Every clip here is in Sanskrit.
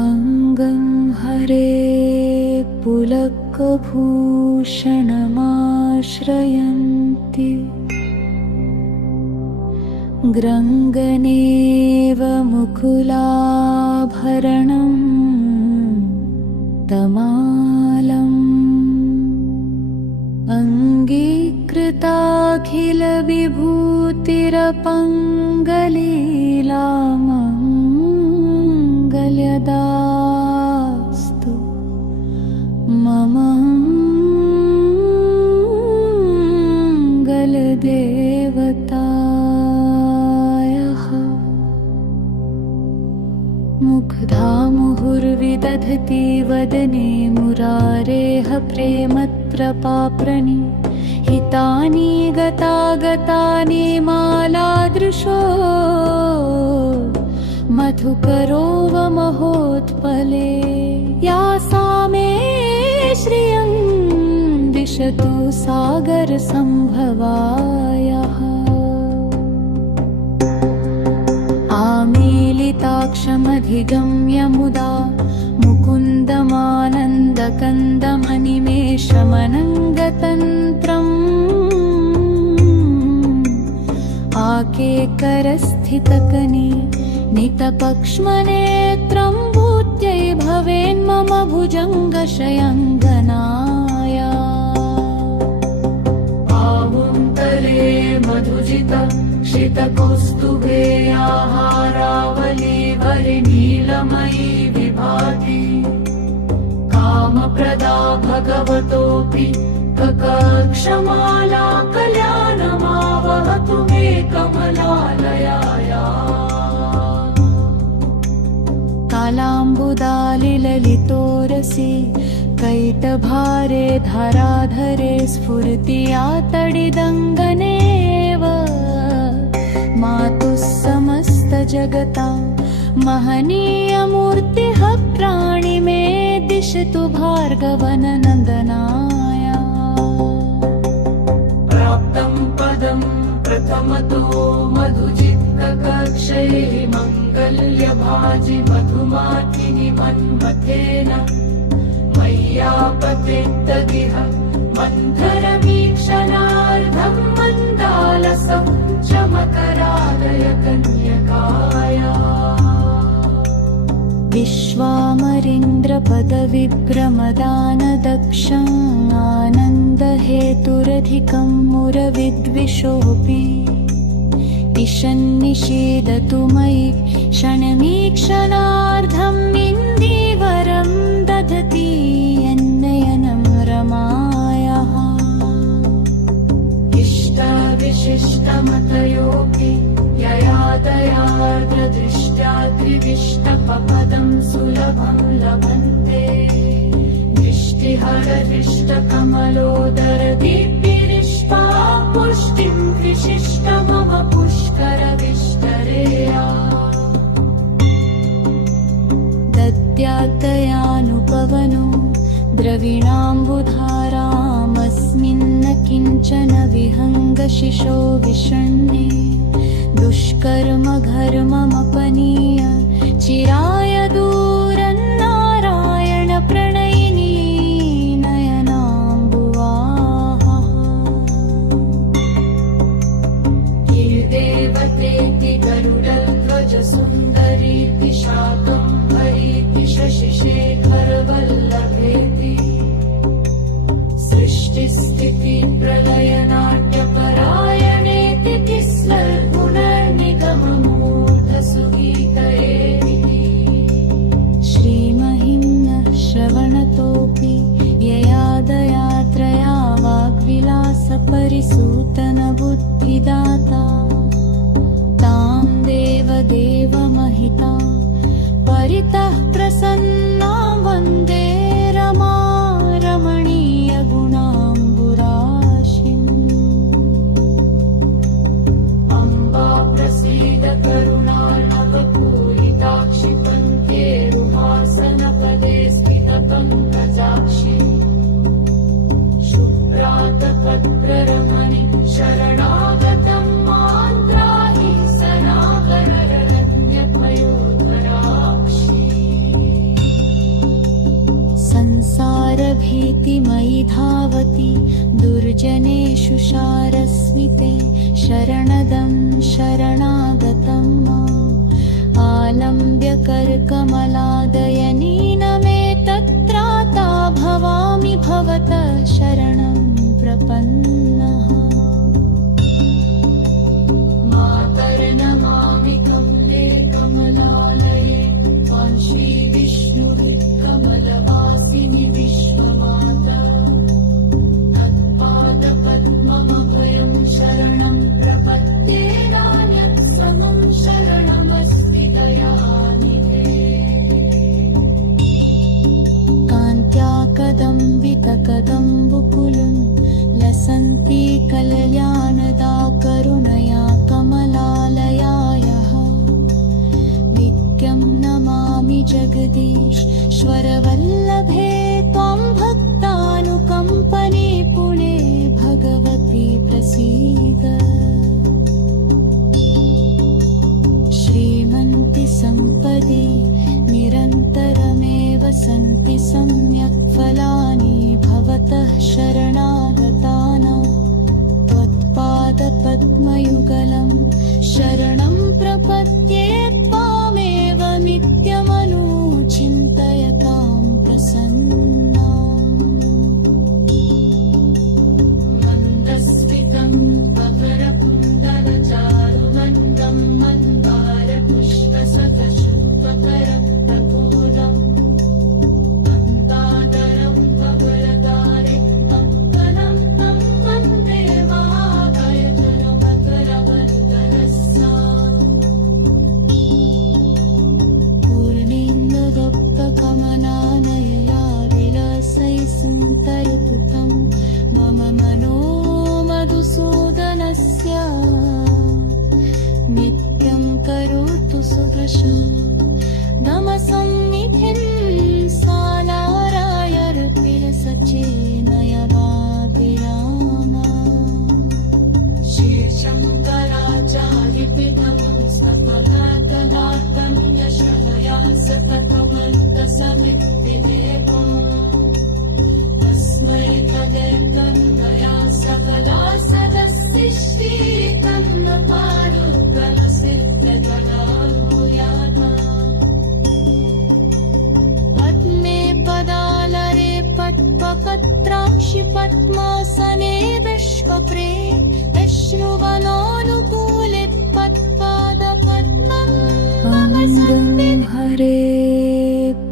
अंगं हरे पुलकभूषणमाश्रयन्ति ग्रङ्गनेव मुकुलाभरणं तमालम् अङ्गीकृताखिलविभूतिरपङ्गलीलामङ्गल्यदास्तु मम मङ्गलदेवतायाः। मुग्धा मुहुर्विदधति वदने मुरारेः प्रेमत्रपाप्रणि हितानि गतागतानि मालादृशो मधुकरोव महोत्पले या सा मे श्रियं दिशतु सागरसम्भवायाः। आमीलिताक्षमधिगम्य मुदा मुकुन्दमानन्दकन्दमनिमेषमनङ्गतन्त्रम् आकेकरस्थितकने नितपक्ष्मनेत्रं भूत्यै भवेन्मम भुजङ्गशयङ्गनाया। आहुन्तले मधुजित क्षितकौस्तुभे आहारावली वरिनीलमयी विभाति कामप्रदा भगवतोऽपि ककक्षमाला कल्याणमावहतु मे कमलालयाया। कालाम्बुदालिललितोरसि कैटभारे धराधरे स्फुर्तिया तडिदङ्गनेव मातुः समस्तजगता महनीयमूर्तिः प्राणि मे दिशतु भार्गवनन्दनाया। प्राप्तं पदं प्रथमतो मधुजित्ककक्षैः मङ्गल्यभाजि मधुमाकिनि मन्मथेन मय्यापतेत्तदिह मन्थरवीक्षणार्धं मन्दालसं च मकरादय कन्यकाया। विश्वामरेन्द्रपदविभ्रमदानदक्षम् आनन्दहेतुरधिकं मुरविद्विषोऽपि ईषन्निषेदतु मयि क्षणमीक्षणार्धम् इन्दीवरं दधति यन्नयनं रमायाः। इष्टविशिष्टमतयोऽपि यया दयार्द्रदृष्ट्या त्रिविष्टपपदं सुलभं लभन्ते दृष्टिहरदृष्टकमलोदरदीप्तिरिष्टा पुष्टिं विशिष्ट मम पुष्करविष्टरेया। दद्यात्तयानुपवनो द्रविणाम्बुधारामस्मिन्न किञ्चन विहङ्गशिशो विषण्णे दुष्कर्म घर्ममपनीय चिराय दूरन्नारायण प्रणयिनी नयनाम्बुवाः। गिरिदेवतेति गरुडध्वज सुन्दरीति शाकम्भरीति शशिशेखरवल्लभेति सृष्टिस्थिति प्रलयनाट्यपरायणेति किस्लर्पुनर्निगममूर्धसुगीतयेति श्रीमहिम्नः श्रवणतोऽपि यया दयात्रया वाग्विलासपरिसूतनबुद्धिदाता तां देवदेवमहितां परितः प्रसन्नां वन्दे रमा रमणीयगुणाम्बुराशिम्। अम्बा प्रसीद करुणार्णवपूरिताक्षि पन्थेरुहासनपदे स्थितपङ्कजाक्षि शुभ्रातपत्ररमणि शरणागतं मान्द्राहि सनातनरण्यपयोधराक्षि। प्रीतिमेति मयि धावति दुर्जनेषु शारस्मिते शरणदं शरणागतं माम् आलम्ब्य करकमलादयनेन मे तत्राता भवामि भवतः शरणं प्रपन्नः मातर्नमामि कमले कमलालये त्वां श्रीविष्णुहृत्कमलवासिनि विश्वमाता तत्पादपद्ममभयं शरणं प्रपद्ये नान्यत् समं शरणमस्ति दयानिधे कान्त्या कदम्बितकदम्बुकुलं लसन्ति कल्याणदा करुणया कमलालयायः नित्यं नमामि जगदीश्वरवल्लभे त्वां भक्तानुकम्पने पुणे भगवती प्रसीद श्रीमन्ति सम्पदि निरन्तरमेव सन्ति सम्यक् फलानि भवतः शरणागतानां त्वत्पादपद्मयुगलं शरणं प्रपद्ये त्वामेव नित्यमनुचिन्तयतां प्रसन्नाम् मन्दस्मितं कवरकुण्डलचारुमण्डं मन्दारपुष्पशतशुल्ककरं प्रफुल्लं गङ्गाधरं कवरदारिक्तं तं वन्दे वागयतरमकरवन्दरस्याम् पूर्णेन्दुदत्तकमलानयया विलासैः सुन्दरपुतं मम मनो मधुसूदनस्य नित्यं करोतु सुभृशं दमसन्निधिं सालारायरपिरसचेनयवाभिरामा शीर्षङ्कराचार्यपीठं सफलतलातं यशया सततमन्तसमिद्धिदेवम् तस्मै तदेकन्दया सकला सदस्सिष्टिकन्दपारुकलसिद्धजलाभूयात् पद्मे पदालरे पट्पकत्रांशि पद्मासने विश्वप्रे विष्णुवनानुकूले पत्पादपद्मं मम सन्निधौ हरे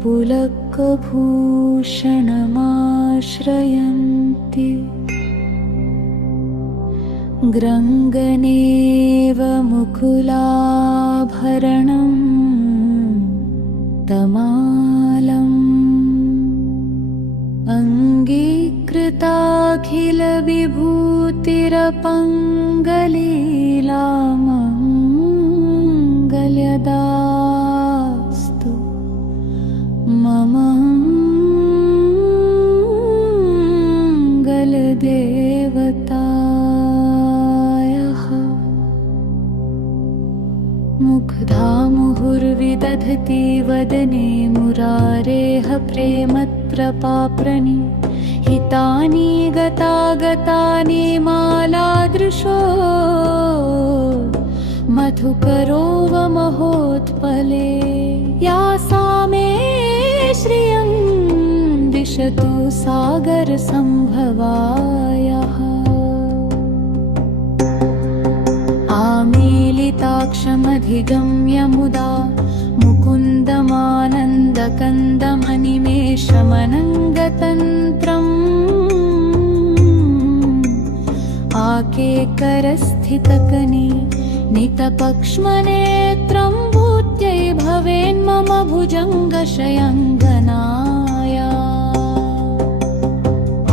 पुलकभूषणमाश्रयन्ति ग्रङ्गनेव मुकुलाभरणं तमालम् अङ्गीकृताखिलविभूतिरपङ्गलीलामङ्गल्यदास्तु मम मङ्गलदेवतायाः मुग्धा मुहुर्विदधति वदने मुरारेः प्रेमत्रपाप्रणि हितानि गतागतानि मालादृशो मधुकरोव महोत्पले या सा मे श्रियं दिशतु सागरसम्भवायाः आमीलिताक्षमधिगम्य मुदा मुकुन्दमानन्दकन्दमनिमेषमनङ्गतन्त्रम् आकेकरस्थितकनि नितपक्ष्मनेत्रं भूत्यै भवेन्मम भुजङ्गशयङ्गनाया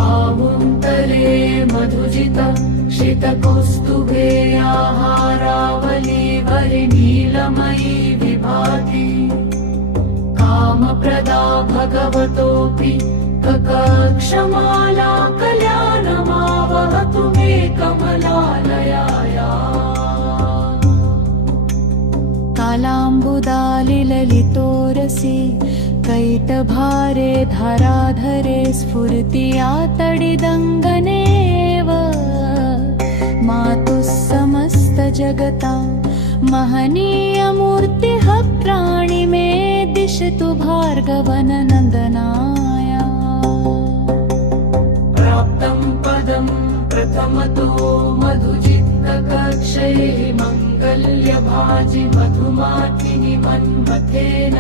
आहुन्तले मधुजित शितकौस्तुभेयाहारावली वरिनीलमयी विभाति कामप्रदा भगवतोऽपि ककक्षमाला कल्याणमावहतु मे कमलालयाया कालाम्बुदालिललितोरसि कैटभारे धाराधरे स्फुर्तिया तडिदङ्गनेव मातुः समस्तजगता महनीयमूर्तिः प्राणिमे दिशतु भार्गवनन्दनाय। प्राप्तं पदं प्रथमतो मधुजित्तकक्षैः मङ्गल्यभाजि मधुमातिनि मन्मथेन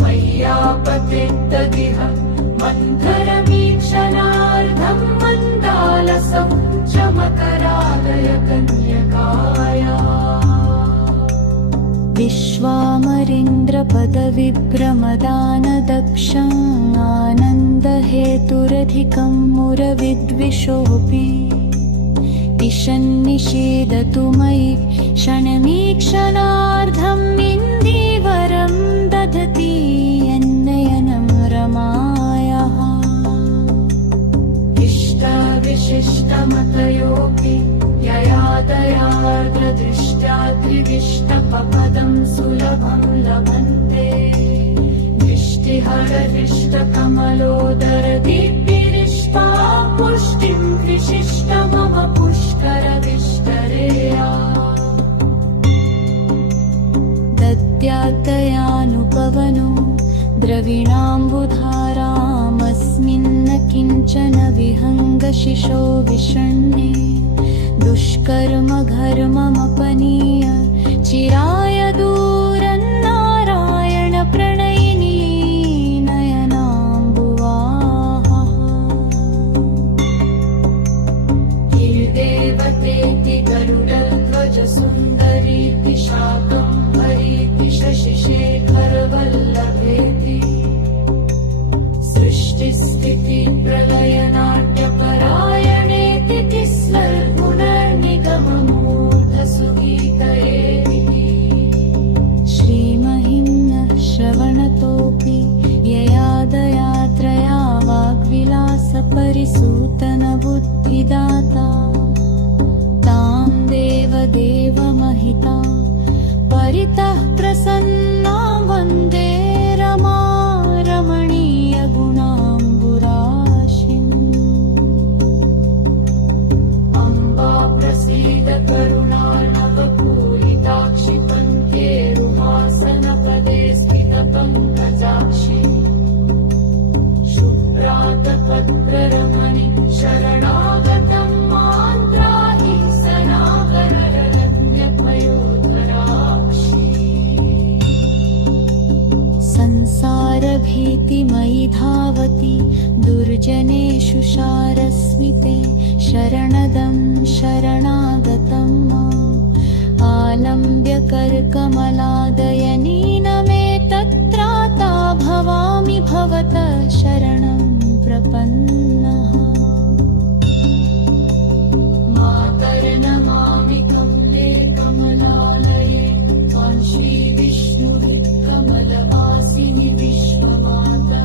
मय्यापतेत्तदिह मन्थरमीक्षणार्धं मन्दालसं च मकरालय कन्यकाया। विश्वामरेन्द्रपदविभ्रमदानदक्षम् आनन्दहेतुरधिकं मुरविद्विषोऽपि ईषन्निषेदतु मयि क्षणमीक्षणार्धम् इन्दीवरं दधति यन्नयनं रमायाः। इष्टविशिष्टमतयोऽपि यया दयार्द्रदृष्ट्या त्रिविष्टपदं सुलभं लभन्ते दृष्टिहरहृष्टकमलोदरदीप्तिरिष्टा पुष्टिं विशिष्ट मम पुष्करविष्टरेया। दद्यात्तयानुपवनो द्रविणाम्बुधारामस्मिन्न किञ्चन विहङ्गशिशो विषण्णे दुष्कर्म घर्ममपनीय चिराय दूरन्नारायण प्रणयिनी नयनाम्बुवाः। गिरिदेवतेति गरुडध्वज सुन्दरीति शाकम्भरीति शशिशेखरवल्लभेति सृष्टिस्थिति प्रलयनाट्यपरायणेति तिस्रर्गुणर्निगममूर्धसुगीतयेति। श्रीमहिम्न श्रवणतोऽपि यया दयात्रया वाग्विलासपरिसूतनबुद्धिदाता तां देवदेवमहिता परितः प्रसन्नां वन्दे रमा रमणीयगुणाम्बुराशिम्। अम्बा प्रसीद करुणानवपूरिताक्षि पङ्केरुहासनपदे स्थितपङ्कजाक्षि शुभ्रातपत्ररमणि शरणागतं मान्त्राहि सनागररण्यपयोधराक्षि। संसारभीतिमयि धावति दुर्जनेषु शारस्मिते शरणदं शरणागतं आलम्ब्य करकमलादयनीनमे तत्राता भवामि भवतः शरणं प्रपन्नः। मातर्नमामि कमले कमलालये त्वां श्रीविष्णुहितकमलवासिनि विश्वमाता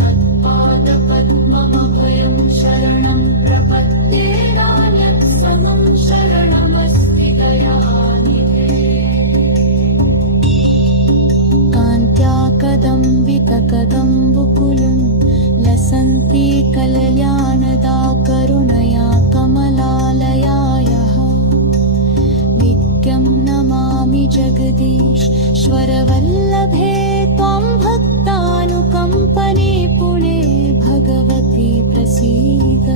तत्पादपद्ममभयं शरणं प्रपद्ये नान्यत् समं शरणमस्ति दयानिधे। कान्त्या कदम्बितकदम्बुकुलं लसन्ति कल्याणदा करुणया कमलालयायः नित्यं नमामि जगदीश्वरवल्लभे त्वां भक्तानुकम्पने पुणे भगवती प्रसीद।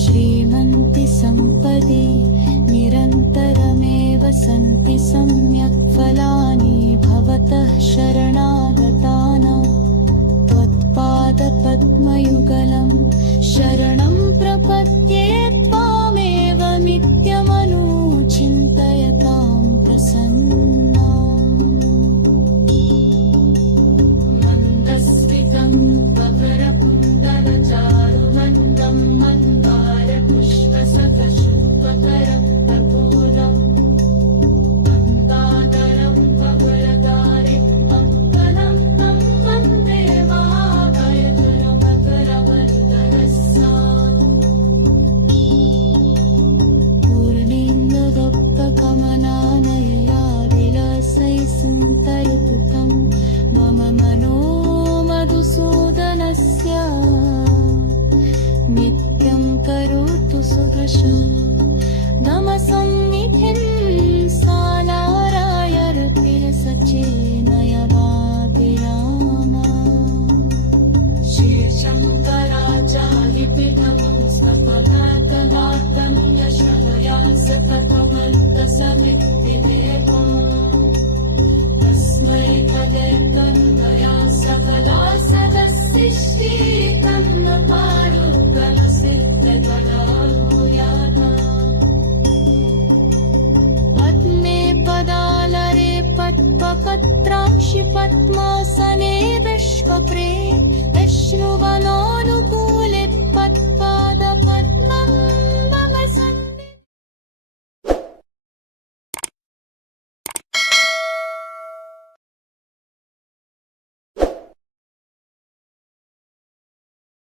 श्रीमन्ति सम्पदि निरन्तरमेव सन्ति सम्यक् फलानि भवतः शरणागतानां त्वत्पादपद्मयुगलं शरणं प्रपद्ये त्वामेव नित्यमनुचिन्तयतां प्रसन्ना। मन्दस्मितं पवरकुन्दलचारुमन्दं मन्दारपुष्पसतशुभकरं तपोलं गङ्गाधरं पवलदारिक्मङ्गलं तं वन्दे वादयतरमकरवन्दरस्सा। पत्राक्षि पद्मासने विश्वप्रेम